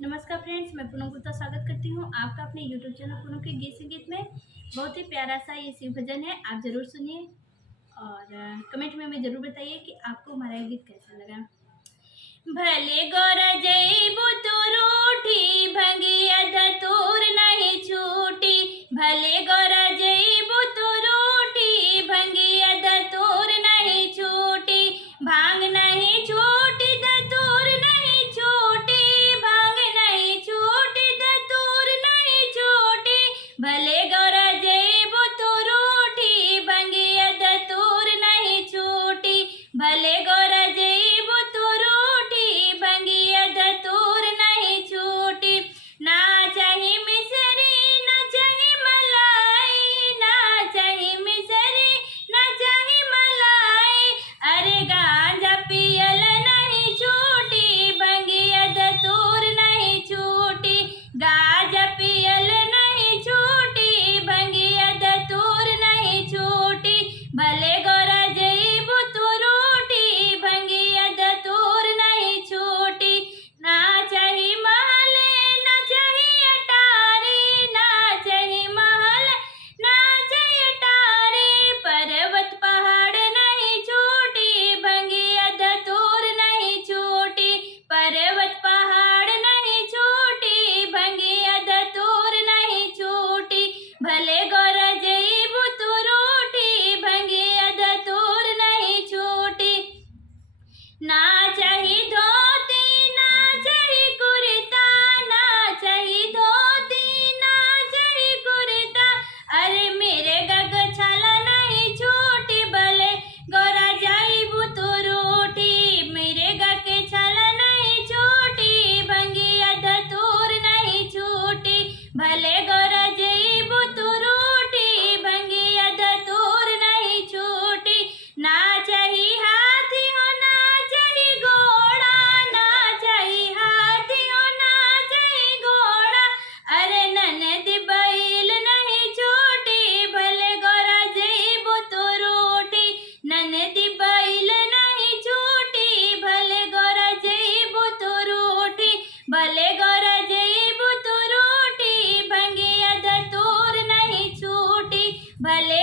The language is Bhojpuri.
नमस्कार फ्रेंड्स, मैं पूनम गुप्ता स्वागत करती हूँ आपका अपने यूट्यूब चैनल पूनम के गीत संगीत में। बहुत ही प्यारा सा ये शिव भजन है, आप ज़रूर सुनिए और कमेंट में हमें ज़रूर बताइए कि आपको हमारा ये गीत कैसा लगा। भले गोरा जईबू तू रूठी, भंगिया धतूर नहीं छूटी। भले गोरा जईबू तू रूठी, भंगिया धतूर नहीं छूटी। भांग नहीं छूटी, धतूर नहीं छूटी। भांग नहीं छूटी, धतूर नहीं छूटी। भले गोरा जईबू तू रूठी, भंगिया धतूर नहीं छूटी। भले गोरा जईबू तू रूठी, भंगिया धतूर नहीं छूटी। ना चाही मिसरी, ना चाही मलाई, ना चाही मिसरी, ना चाही मलाई। अरे गांजा पियल नहीं छूटी, भंगिया धतूर नहीं छूटी। गांजा पियल नहीं छूटी, भंगिया धतूर नहीं छूटी। भले गोरा जईबू तू रूठी, भंगिया धतूर नहीं छूटी। ना चाही महल, ना चाही अटारी, ना चाही महल, ना चाही अटारी। पर्वत पहाड़ नहीं छूटी, भंगिया धतूर नहीं छूटी। पर्वत पहाड़ नहीं छूटी, भंगिया धतूर नहीं छूटी। भले गोरा जईबू तू रूठी, भंगिया धतूर नहीं छूटी। ना चाही धोती, ना चाही कुर्ता, ना चाही धोती, ना चाही कुर्ता। अरे मेरे गग छाला नहीं छूटी, भले गोरा जईबू तू रूठी। मेरे गग के छाला नहीं छूटी, भंगिया धतूर नहीं छूटी। भले गोरा जईबू तू रूठी, भंगिया धतूर नहीं छूटी। ना चाही हाथी हो, ना चाही घोड़ा, ना चाही हाथी हो, ना चाही घोड़ा। अरे ननद बैल नहीं छूटी, भले गोरा जईबू तू रूठी। ननद बैल नहीं छूटी, भले गोरा जईबू तू रूठी। भले गोरा जईबू तू रूठी, भंगिया धतूर नहीं छूटी। भले